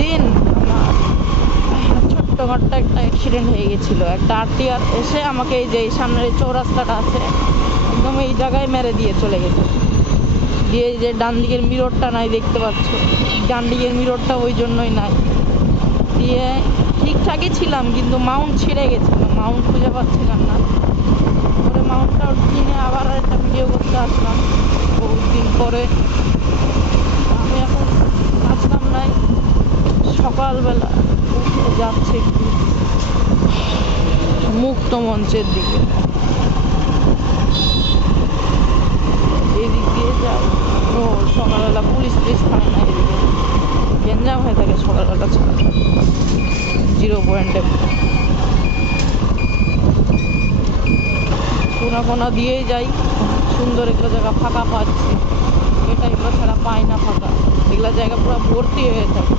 দিন আমার ছোট্টখাট্টো একটা অ্যাক্সিডেন্ট হয়ে গেছিল। একটা আরটিআর এসে আমাকে এই যে এই সামনের এই চৌরাস্তাটা আছে একদম এই জায়গায় মেরে দিয়ে চলে গেছে। দিয়ে যে ডান দিকের মিররটা নাই দেখতে পাচ্ছ, ডান দিকের মিররটা ওই জন্যই নাই। দিয়ে ঠিকঠাকই ছিলাম কিন্তু মাউন্ট ছিঁড়ে গেছিল, মাউন্ট খুঁজে পাচ্ছিলাম না। পরে মাউন্টটা কিনে আবার একটা ভিডিও করতে আসলাম বহুত দিন পরে। আমি এখন আসলাম নাই, সকালবেলা উঠে যাচ্ছে একটু মুক্ত মঞ্চের দিকে, এদিক দিয়ে যাই। ও সকালবেলা পুলিশ থাকে না, এদিকে গেঞ্জাম হয়ে থাকে সকালবেলা ছাড়া। 0 পয়েন্টে কোনা দিয়েই যাই, সুন্দর এগুলো জায়গা ফাঁকা পাচ্ছি। এটা এগুলো ছাড়া পাই না ফাঁকা, এগুলো জায়গা পুরো ভর্তি হয়ে থাকে,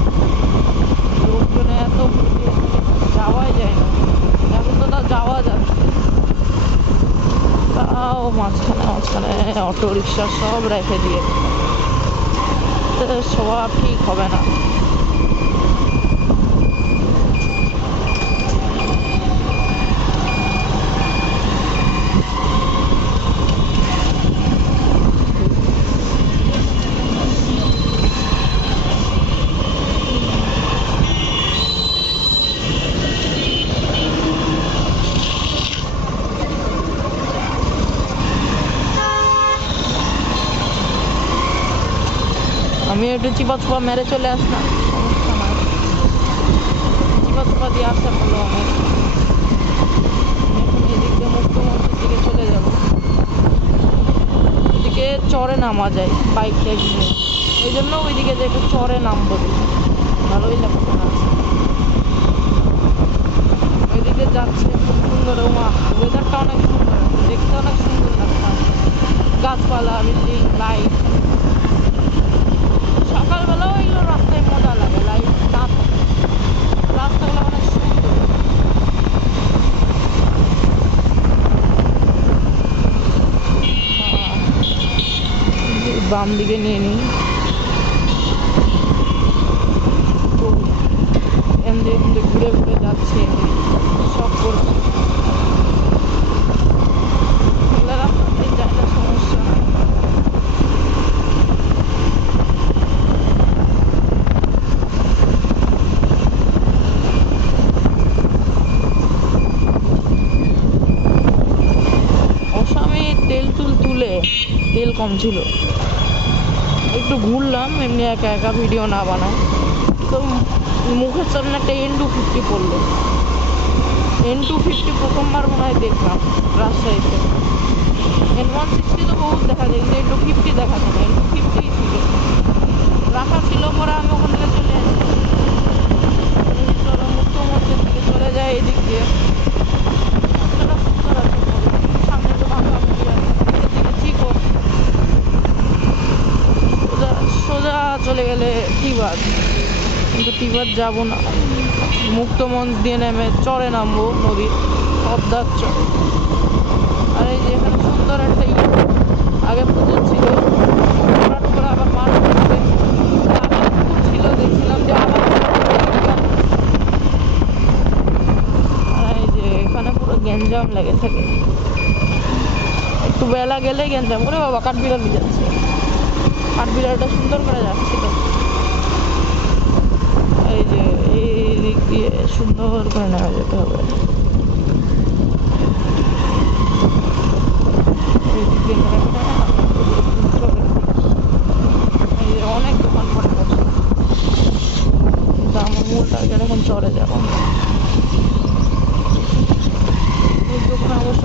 লোকজনে এত ভর্তি হয়ে থাকে যাওয়াই যায় না। এখন তো তা যাওয়া যাচ্ছে, তাও মাঝখানে অটো রিক্সা সব রেখে দিয়ে সব ঠিক হবে না। আমি একটু চিপা মেরে চলে আসলাম, সমস্যা নাই, চিপা দিয়ে আসতে পারলো। আমি এখন এদিক দিয়ে মুক্ত মঞ্চের দিকে চলে যাব, ওদিকে চরে নামা যায় বাইক ট্যাগ নিয়ে, ওই জন্য ওইদিকে যে একটু চরে নামবো, ভালোই লাগছে না। ওইদিকে যাচ্ছে খুব সুন্দর, ওয়েদারটা অনেক সুন্দর, দেখতে অনেক সুন্দর লাগছে, গাছপালা, বিল্ডিং, লাইট। সকালবেলাও এগুলো রাস্তায় মজা লাগে, লাইট না রাস্তাগুলো অনেক সুন্দর। বাম দিকে নিয়ে নিই, এমনি ঘুরে ঘুরে যাচ্ছে, সব করছে রাস্তাতে যায় না, সমস্যা নাই। তেল কম ছিল, একটু ঘুরলাম এমনি একা একা, ভিডিও না বানায় তো মুখের সামনে একটা N250 পড়লো। N250 প্রথমবার মনে হয় দেখলাম রাজশাহীতে। N160 তো বহুত দেখা যায়, কিন্তু N250 দেখা যায় না। N250 ছিল, রাখা ছিল, পরে আমি ওখান থেকে চলে আসি। চলো মুক্ত মঞ্চের দিকে চলে যায়, এদিক দিয়ে সুন্দর আছে, সামনে তো ভাঙা মুড়ি আছে, সোজা চলে গেলে টিবাদ, কিন্তু টিবাদ যাবো না, মুক্ত মঞ্চ দিয়ে নেমে চরে নামবো, নদীর পদ্মার চর। আর এই যে এখানে সুন্দর একটা আগে পুকুর ছিল, হঠাৎ করে আবার মানুষ হচ্ছে, আবার পুকুর ছিল, দেখছিলাম যে আবার। আর এই যে এখানে পুরো গ্যাঞ্জাম লেগে থাকে, একটু বেলা গেলে গ্যাঞ্জাম করে। বাবা কাঠবিড়াল যাচ্ছে, কাঠবিড়ালটা সুন্দর করে যাচ্ছিল, এই যে এই দিক দিয়ে সুন্দর করে নেওয়া যেতে হবে। অনেক দোকান পড়ে গেছে, কিন্তু আমার মূল টার্গেট এখন চরে যাবো। দোকান অবশ্য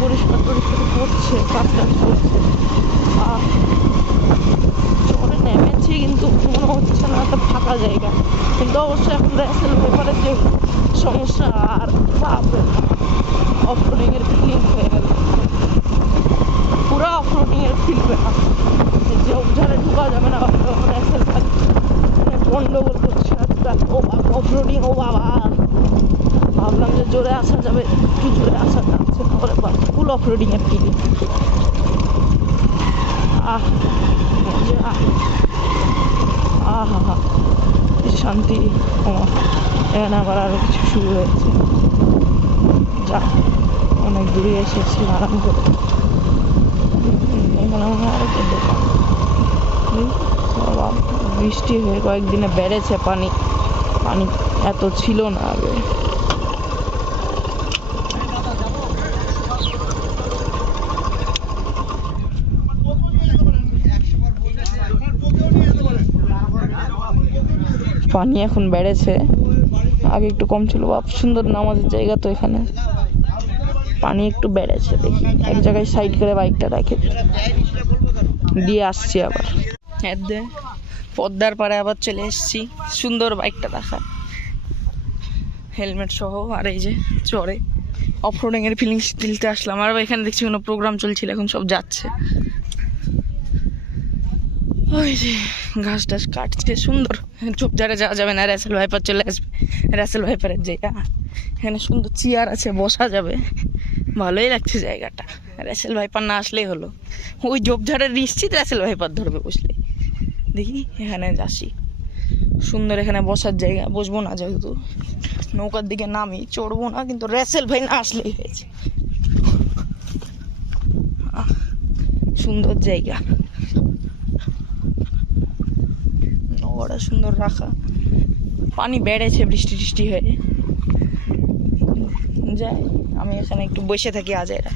পরিষ্কার করছে, কাজ করছে। চরে নেমেছি কিন্তু মনে হচ্ছে না একটা ফাঁকা জায়গা, কিন্তু অবশ্যই এখন র্যাসেল পেপারের যে সমস্যা, আর বাপরে অফরোডিং এর ফিলিং হয়ে গেল, পুরো অফরোডিং এর ফিল পেলাম, যে উঠানে ঢুকা যাবে না, র্যাসেল গন্ডগোল করছে আজকাল। ও বাবা অফরোডিং, ও বাবা ভাবলাম যে জোরে আসা যাবে, একটু জোরে আসা যাচ্ছে, পরে ফুল অফরোডিং এর ফিলিং। আহা শান্তি। এখানে আবার আরো কিছু শুরু হয়েছে। যা অনেক দূরে এসেছি আরাম করে। এখানে মনে হয় আরো দোকান। বৃষ্টি হয়ে কয়েকদিনে বেড়েছে পানি, পানি এত ছিল না আগে। পানি এখন বেড়েছে, আগে একটু কম ছিল। বাপ সুন্দর নামাজের জায়গা তো এখানে, পানি একটু বেড়েছে। দেখি এক জায়গায় সাইড করে বাইকটা রেখে দিয়ে আসছি আবার। পদ্মার পাড়ে আবার চলে এসেছি, সুন্দর বাইকটা দেখা, হেলমেট সহ। আর এই যে চড়ে অফরোডিং এর ফিলিংস দিতে আসলাম। আর এখানে দেখছি কোনো প্রোগ্রাম চলছিল, এখন সব যাচ্ছে। ওই যে ঘাস টাস কাটছে, সুন্দর। ঝোপঝাড়ে যাওয়া যাবে না, র্যাসেল ভাইপার চলে আসবে। র্যাসেল ভাইপারের জায়গা এখানে, সুন্দর চেয়ার আছে, বসা যাবে, ভালোই লাগছে জায়গাটা। র্যাসেল ভাইপার না আসলেই হলো, ওই ঝোপঝাড়ে নিশ্চিত র্যাসেল ভাইপার ধরবে বসলে। দেখি এখানে আসি, সুন্দর এখানে বসার জায়গা। বসবো না, যেহেতু নৌকার দিকে নামি, চড়বো না, কিন্তু র্যাসেল ভাই না আসলেই হয়েছে। সুন্দর জায়গা, নৌকাটা সুন্দর রাখা। পানি বেড়েছে বৃষ্টি টিষ্টি হয়ে। যাই আমি এখানে একটু বসে থাকি আজ। এরা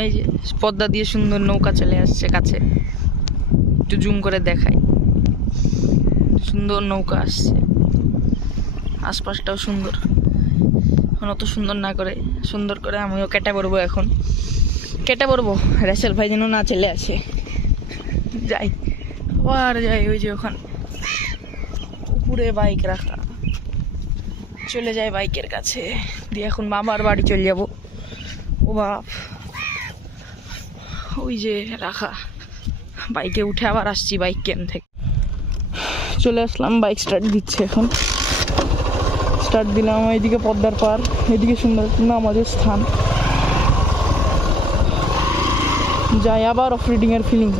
এই যে পদ্মা দিয়ে সুন্দর নৌকা চলে আসছে কাছে, একটু জুম করে দেখাই। সুন্দর নৌকা আসছে, আশপাশটাও সুন্দর। এখন অত সুন্দর না করে সুন্দর করে আমিও কেটে পড়বো। এখন কেটে পড়বো, র্যাসেল ভাই যেন না চলে আসে। যাই আবার যাই, ওই যে ওখানে উপরে বাইক রাখা, চলে যাই বাইকের কাছে দিয়ে। এখন মামার বাড়ি চলে যাবো। ও বাপ, ওই যে রাখা, বাইকে উঠে আবার আসছি বাইক কেন থেকে। চলে আসলাম, বাইক স্টার্ট দিচ্ছে। এখন স্টার্ট দিলাম, এইদিকে পদ্মার পার, এদিকে সুন্দর নামাজের স্থান। যাই আবার অফ রিডিং এর ফিলিং।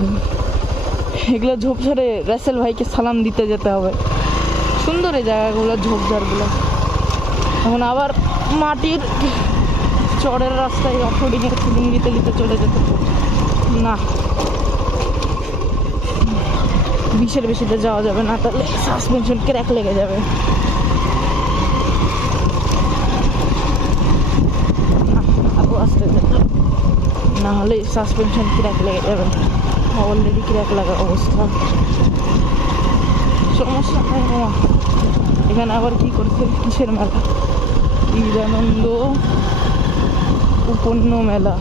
এগুলো ঝোপঝাড়ে র্যাসেল ভাইকে সালাম দিতে যেতে হবে। সুন্দর এই জায়গাগুলো, ঝোপঝাড়গুলো। এখন আবার মাটির চড়ের রাস্তায় অফ রিডিং এর ফিলিং দিতে দিতে চলে যেতে না, বিশের বেশিতে যাওয়া যাবে না, তাহলে সাসপেনশন ক্র্যাক লেগে যাবে। আস্তে যেতে, না হলে সাসপেনশন ক্র্যাক লেগে যাবে। অলরেডি ক্র্যাক লাগা অবস্থা, সমস্যা হয় না। এখানে আবার কি করছে, কিসের মেলা? ঈদানন্দ উপন্য মেলা।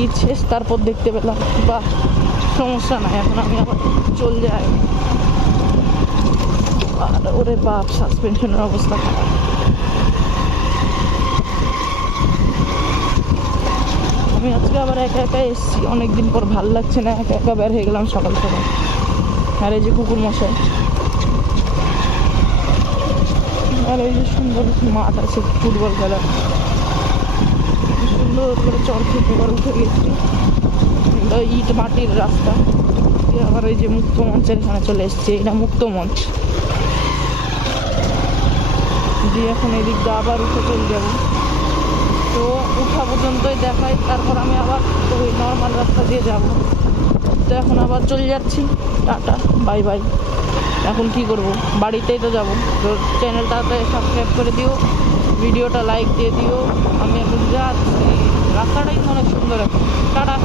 ঈদ শেষ, তারপর দেখতে পেলাম। বা সমস্যা নাই, এখন আমি আবার চলে যাই। আর ওরে বাপ, সাসপেনশনের অবস্থা খারাপ। আমি আজকে আবার একা একা এসেছি, অনেকদিন পর ভাল লাগছে না, একা একা বের হয়ে গেলাম সকাল সকাল। আর এই যে কুকুর মশাই, আর এই যে সুন্দর মাঠ আছে ফুটবল খেলার, সুন্দর করে চর খেতে এবার উঠে গেছি। ইট মাটির রাস্তা, আবার ওই যে মুক্ত মঞ্চের এখানে চলে এসছে। এটা মুক্ত মঞ্চ দিয়ে এখন এদিক দিয়ে আবার উঠে চলে যাবো। তো উঠা পর্যন্তই দেখাই, তারপর আমি আবার ওই নর্মাল রাস্তা দিয়ে যাব। তো এখন আবার চলে যাচ্ছি, টাটা বাই বাই। এখন কি করব, বাড়িতেই তো যাব। তো চ্যানেলটাতে সাবস্ক্রাইব করে দিও, ভিডিওটা লাইক দিয়ে দিও। আমি এখন যাচ্ছি, রাস্তাটাই অনেক সুন্দর এখন। টাটা।